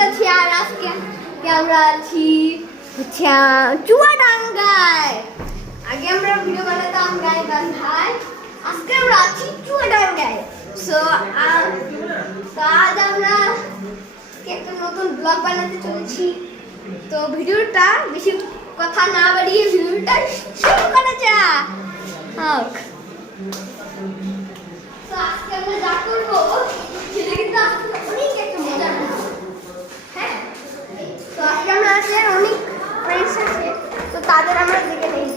যাচ্ছি আর আজকে আমরা আছি হচ্ছে চুয়াডাঙ্গায়। আগে আমরা ভিডিও বানাতাম গাইবান্ধায়, আজকে আমরা আছি চুয়াডাঙ্গায়। সো আজ আমরা একটা নতুন ব্লগ বানাতে চলেছি। তো ভিডিওটা বেশি কথা না বাড়িয়ে ভিডিওটা শুরু করা যাক। তো আজকে আমরা যা করবো সেটা কিন্তু অনেক একটা মজার। হ্যাঁ, তো আজকে আমরা আছে অনেক ফ্রেন্ডস আছে, তো তাদের আমরা দেখে নেই।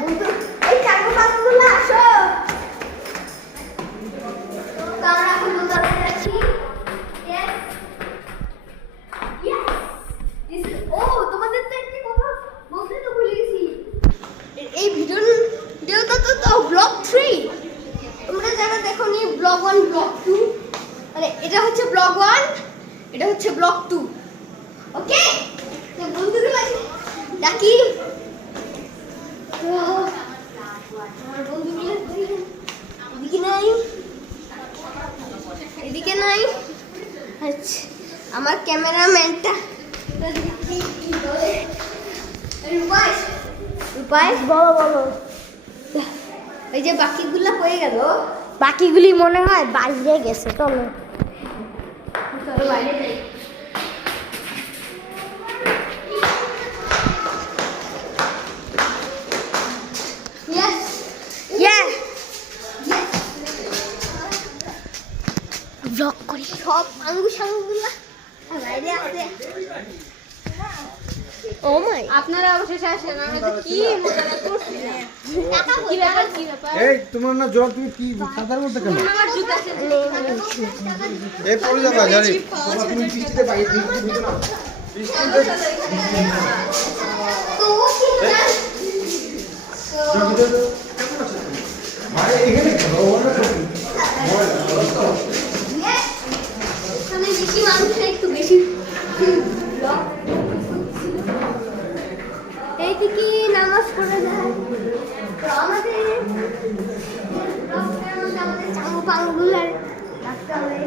বন্ধু এই চাকু পাকুগুলো আসো। তো আমরা এখন বন্ধুরা আছি। তোমাদের তো একটা কথা বলতে তো ভুলে গেছি। এই ভিডিওটা তো ব্লগ 3। তোমরা যারা দেখো নি ব্লগ 1 ব্লগ 2, মানে এটা হচ্ছে ব্লগ 1, এটা হচ্ছে ব্লগ 2। ওকে, তো বন্ধুগুলো ডাকি। আমার বন্ধুগুলো এদিকে নাই, এদিকে নাই। আচ্ছা, আমার ক্যামেরাম্যানটা রূপাই বলো। ওই যে বাকিগুলো হয়ে গেল, বাকিগুলি মনে হয় বাইরে গেছে। চলো বাইরে যাই। ব্লগ করি। সব আঙ্গুগুলা বাইরে আছে। ও মাই, আপনারা অবশেষে আসেন। আমরা তো কি মজা করছি। কি ব্যাপার? এই তোমার না জ্বর, তুমি কি কাদার মধ্যে কেন? আমার জুতা আছে। এই পড়ে যাবা জানি তোমার তুমি বৃষ্টিতে বাইরে দিতে না। বৃষ্টিতে তো কি না ভাই এখানে ওরা এখানে বেশি মানুষ, একটু বেশি এইদিকে নামাজ পড়ে যায়। তো আমাদের চাঙ্গু পাঙ্গুলার রাখতে হবে।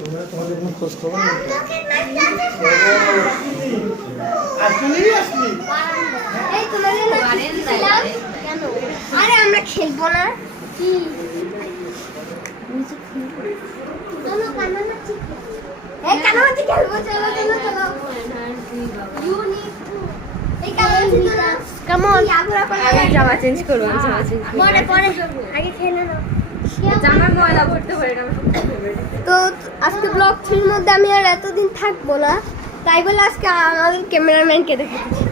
তোমরা তোমাদের কোনো খোঁজ খবর নেই? এই তোমাদের নাম কেন? আরে আমরা খেলবো না কি? চলো কানামাছি, এই কানামাছি খেলবো। চলো এই কানামাছি কেমন? আমি জামা চেঞ্জ করব। আমি জামা চেঞ্জ করব। পরে আগে খেলে নাও। জামা ময়লা করতে পারি না। তো আজকে ব্লগ 3 মধ্যে আমি আর এতদিন থাকবো না, তাই বলে আজকে আমাদের ক্যামেরাম্যানকে দেখাচ্ছি।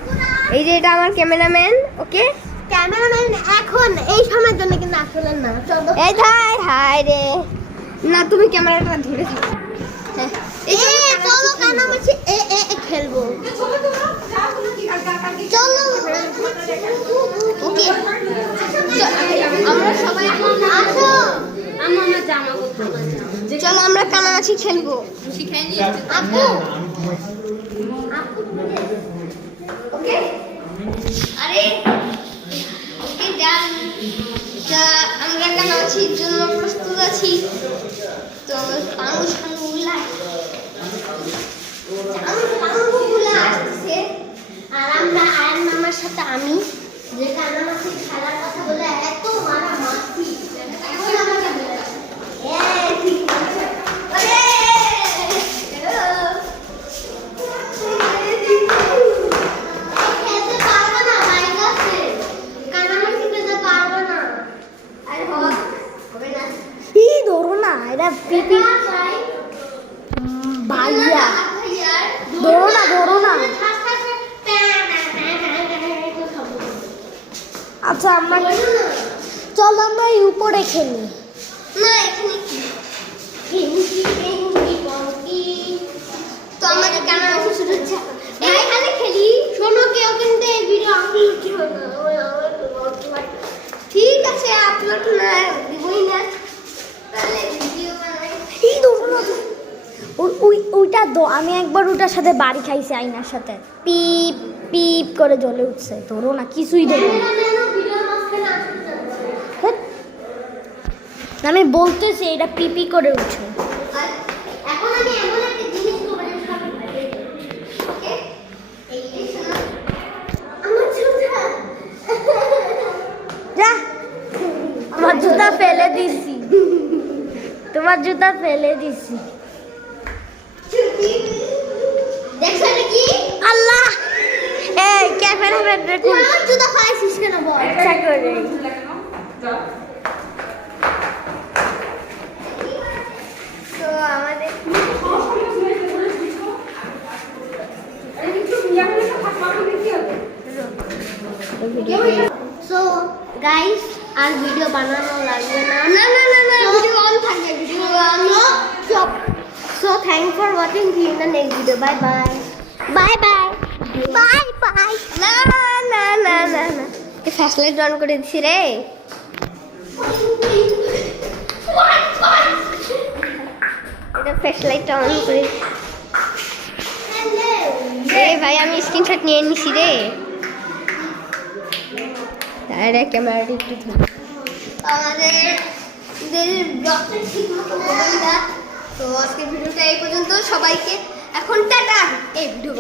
এই যে এটা আমার ক্যামেরাম্যান। ওকে, ক্যামেরাম্যান এখন এই সময়ের জন্য কিন্তু আসলে না। চলো এই ভাই, হাই রে না, তুমি ক্যামেরাটা ধরে থাকো। হ্যাঁ, এই চলো কানামাছি খেলবো। চলো ওকে, আমরা সবাই আসো। আমার জামা করতে হবে। চলো আমরা কানামাছি খেলবো। শিখাই নি আপু ওকে, আরে ওকে ডান। আমরা কানামাছির জন্য প্রস্তুত আছি। তো পাঙ্গুগুলা আসতেছে, আর আমরা আয়ন মামার সাথে আমি যে কানামাছি খেলার কথা বলে এত মারা মারছি, এখন আমাকে বলে ঠিক আছে। খেলতে পারবো না, বাইক আছে, কানামাছি খেলতে পারবো না। আরে হবে না, ধরো না, এটা পিপি ভাইয়া। ধরো না। আচ্ছা আমরা চলো আমরা এই উপরে খেলি। না এখানে তো আমাদের কানামাছি শুরু হচ্ছে। এখানে খেলি। শোনো, কেউ কিন্তু এই ভিডিও আপলোড দিও না। ঠিক আছে, আপলোড না দিবই না। ওইটা দো আমি একবার ওটার সাথে বাড়ি খাইছি আয়নার সাথে পিপ পিপ করে জ্বলে উঠছে ধরো না কিছুই ধরো না। ধ্যাৎ। আমি বলতেছি এটা পিপি করে উঠছে। আর এখন আমি এমন একটা জিনিস তোমাদের সামনে দেখাবো। ওকে এই যে শোনো আমার জুতা যা তোমার জুতা ফেলে দিছি তোমার জুতা ফেলে দিছি। দেখছো এটা কি আল্লাহ এই ক্যামেরা ম্যান তুই আমার জুতা খাইছিস কেন বল ইচ্ছা করে তো আমাদের সো গাইস আর ভিডিও বানানো লাগবে না না না না না ভিডিও অন থাকবে video on stop. So thanks for watching. See you in the next video. Bye bye. Bye bye. Bye bye. না না না না না এই ফ্ল্যাশলাইট অন করে দিছি রে এটা ফ্ল্যাশলাইটটা অন করে এই ভাই আমি স্ক্রিনশট নিয়ে নিছি রে আরে ক্যামেরাটা একটু ধরে আমাদের ব্লগটা ঠিক মতো হলো না তো আজকের ভিডিওটা এই পর্যন্ত সবাইকে এখন টাটা এই ভিডিও